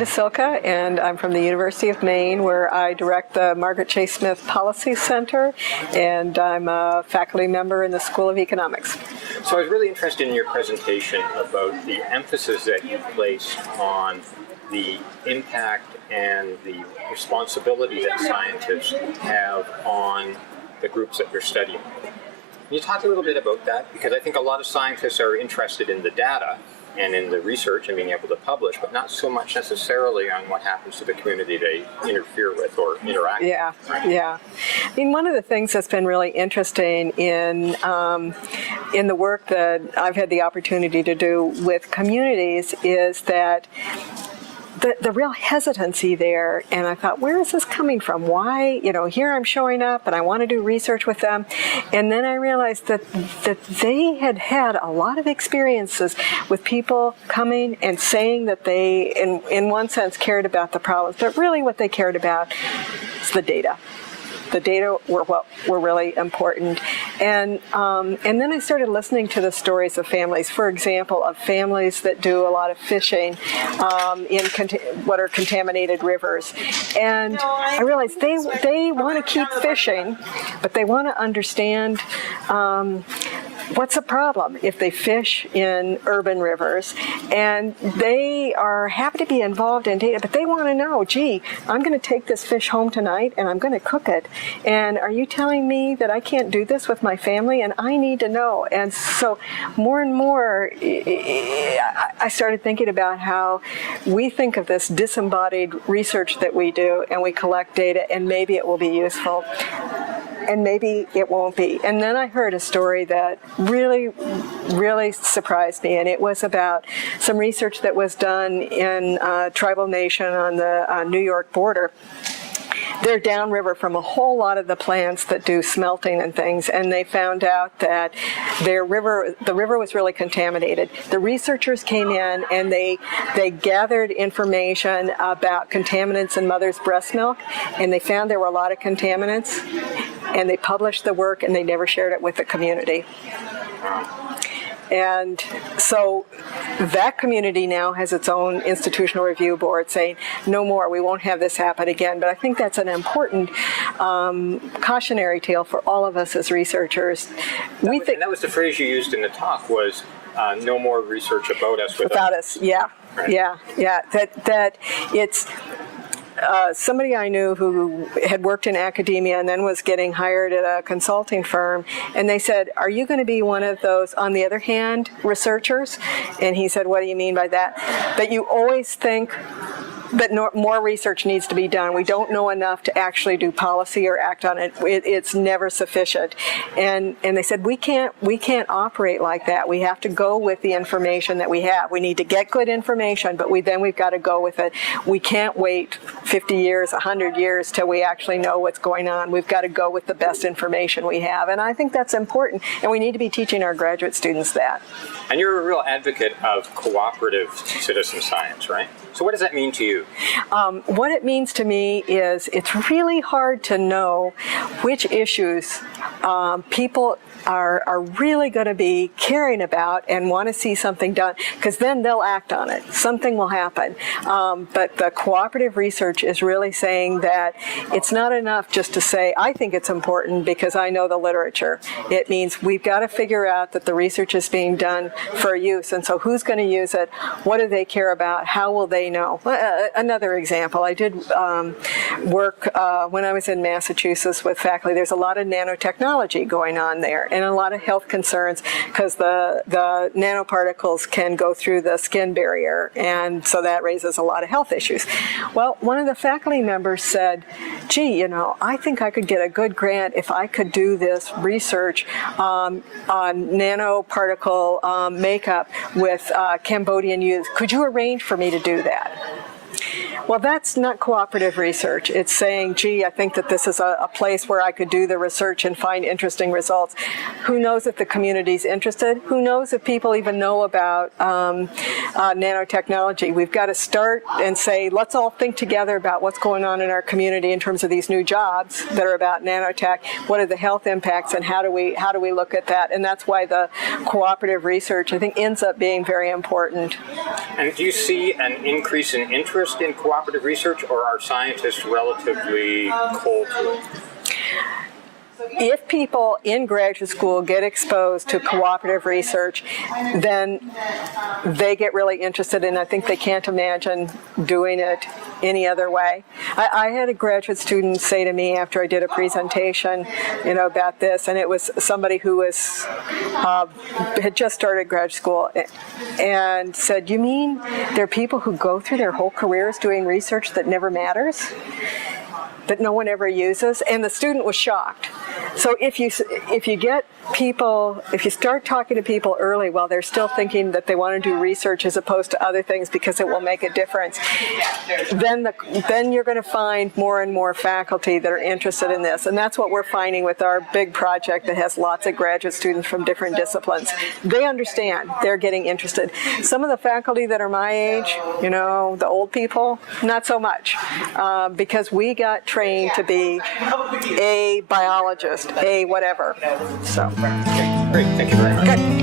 Linda Silka, and I'm from the University of Maine, where I direct the Margaret Chase Smith Policy Center, and I'm a faculty member in the School of Economics. So I was really interested in your presentation about the emphasis that you place on the impact and the responsibility that scientists have on the groups that you're studying. Can you talk a little bit about that? Because I think a lot of scientists are interested in the data and in the research and being able to publish, but not so much necessarily on what happens to the community they interfere with or interact with. Right? Yeah. I mean, one of the things that's been really interesting in the work that I've had the opportunity to do with communities is that the real hesitancy there, and I thought, where is this coming from? Why, here I'm showing up and I want to do research with them. And then I realized that they had had a lot of experiences with people coming and saying that they, in one sense, cared about the problems, but really what they cared about is the data. The data were what were really important. And then I started listening to the stories of families, for example, of families that do a lot of fishing in what are contaminated rivers. And I realized they want to keep fishing, but they want to understand what's the problem if they fish in urban rivers, and they are happy to be involved in data, but they want to know, gee, I'm going to take this fish home tonight and I'm going to cook it, and are you telling me that I can't do this with my family? And I need to know. And so more and more I started thinking about how we think of this disembodied research that we do, and we collect data, and maybe it will be useful, and maybe it won't be. And then I heard a story that really, really surprised me, and it was about some research that was done in a tribal nation on the New York border. They're downriver from a whole lot of the plants that do smelting and things, and they found out that the river was really contaminated. The researchers came in and they gathered information about contaminants in mother's breast milk, and they found there were a lot of contaminants, and they published the work and they never shared it with the community. And so that community now has its own institutional review board saying, no more, we won't have this happen again. But I think that's an important cautionary tale for all of us as researchers. And that was the phrase you used in the talk, was no more research about us without us. Yeah, right. Yeah. That it's... somebody I knew who had worked in academia and then was getting hired at a consulting firm, and they said, are you going to be one of those, on the other hand, researchers? And he said, what do you mean by that? That you always think that more research needs to be done. We don't know enough to actually do policy or act on it. It's never sufficient. And they said, we can't operate like that. We have to go with the information that we have. We need to get good information, but we've got to go with it. We can't wait 50 years, 100 years till we actually know what's going on. We've got to go with the best information we have. And I think that's important. And we need to be teaching our graduate students that. And you're a real advocate of cooperative citizen science, right? So what does that mean to you? What it means to me is it's really hard to know which issues people are really going to be caring about and want to see something done, because then they'll act on it. Something will happen. But the cooperative research is really saying that it's not enough just to say, I think it's important because I know the literature. It means we've got to figure out that the research is being done for use, and so who's going to use it? What do they care about? How will they know? Another example, I did work when I was in Massachusetts with faculty. There's a lot of nanotechnology going on there, and a lot of health concerns because the nanoparticles can go through the skin barrier, and so that raises a lot of health issues. Well, one of the faculty members said, gee, I think I could get a good grant if I could do this research on nanoparticle makeup with Cambodian youth. Could you arrange for me to do that? Well, that's not cooperative research. It's saying, gee, I think that this is a place where I could do the research and find interesting results. Who knows if the community's interested? Who knows if people even know about nanotechnology? We've got to start and say, let's all think together about what's going on in our community in terms of these new jobs that are about nanotech. What are the health impacts, and how do we look at that? And that's why the cooperative research, I think, ends up being very important. And do you see an increase in interest in cooperative research, or are scientists relatively cold to it? If people in graduate school get exposed to cooperative research, then they get really interested, and I think they can't imagine doing it any other way. I had a graduate student say to me after I did a presentation, about this, and it was somebody who was had just started graduate school, and said, "You mean there are people who go through their whole careers doing research that never matters? That no one ever uses?" And the student was shocked. So if you get people, if you start talking to people early while they're still thinking that they want to do research as opposed to other things because it will make a difference, then you're going to find more and more faculty that are interested in this. And that's what we're finding with our big project that has lots of graduate students from different disciplines. They understand. They're getting interested. Some of the faculty that are my age, the old people, not so much, because we got trained to be a biologist, a whatever. So. Okay, great. Thank you very much. Good.